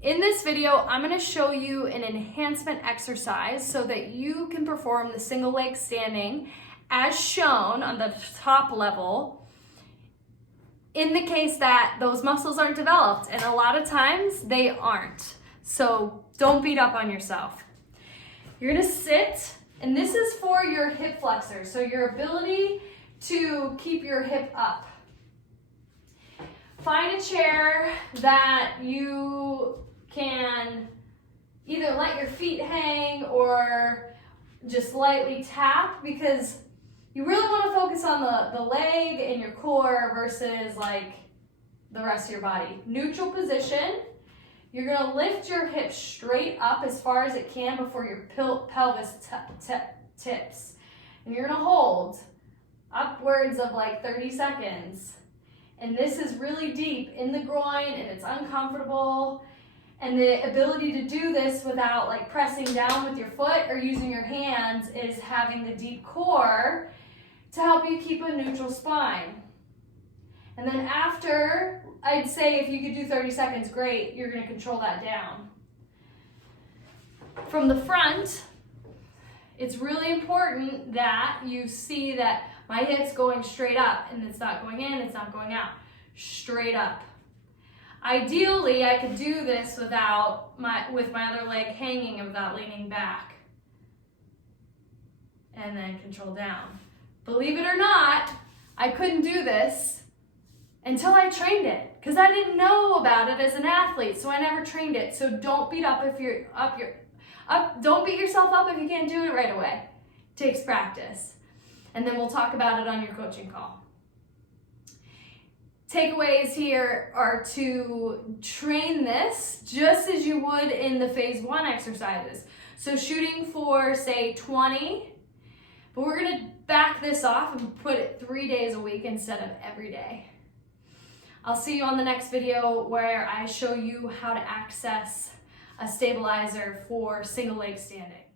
In this video, I'm going to show you an enhancement exercise so that you can perform the single leg standing as shown on the top level in the case that those muscles aren't developed, and a lot of times they aren't. So don't beat up on yourself. You're going to sit, and this is for your hip flexors, so your ability to keep your hip up. Find a chair that you can either let your feet hang or just lightly tap, because you really want to focus on the leg and your core versus like the rest of your body. Neutral position. You're going to lift your hips straight up as far as it can before your pelvis tips. And you're going to hold upwards of like 30 seconds. And this is really deep in the groin and it's uncomfortable. And the ability to do this without like pressing down with your foot or using your hands is having the deep core to help you keep a neutral spine. And then after, I'd say if you could do 30 seconds, great, you're going to control that down. From the front, it's really important that you see that my hip's going straight up and it's not going in, it's not going out. Straight up. Ideally, I could do this with my other leg hanging and without leaning back. And then control down. Believe it or not, I couldn't do this until I trained it, because I didn't know about it as an athlete, so I never trained it. So don't beat up if you're don't beat yourself up if you can't do it right away. It takes practice. And then we'll talk about it on your coaching call. Takeaways here are to train this just as you would in the phase 1 exercises. So shooting for, say, 20, but we're going to back this off and put it 3 days a week instead of every day. I'll see you on the next video where I show you how to access a stabilizer for single leg standing.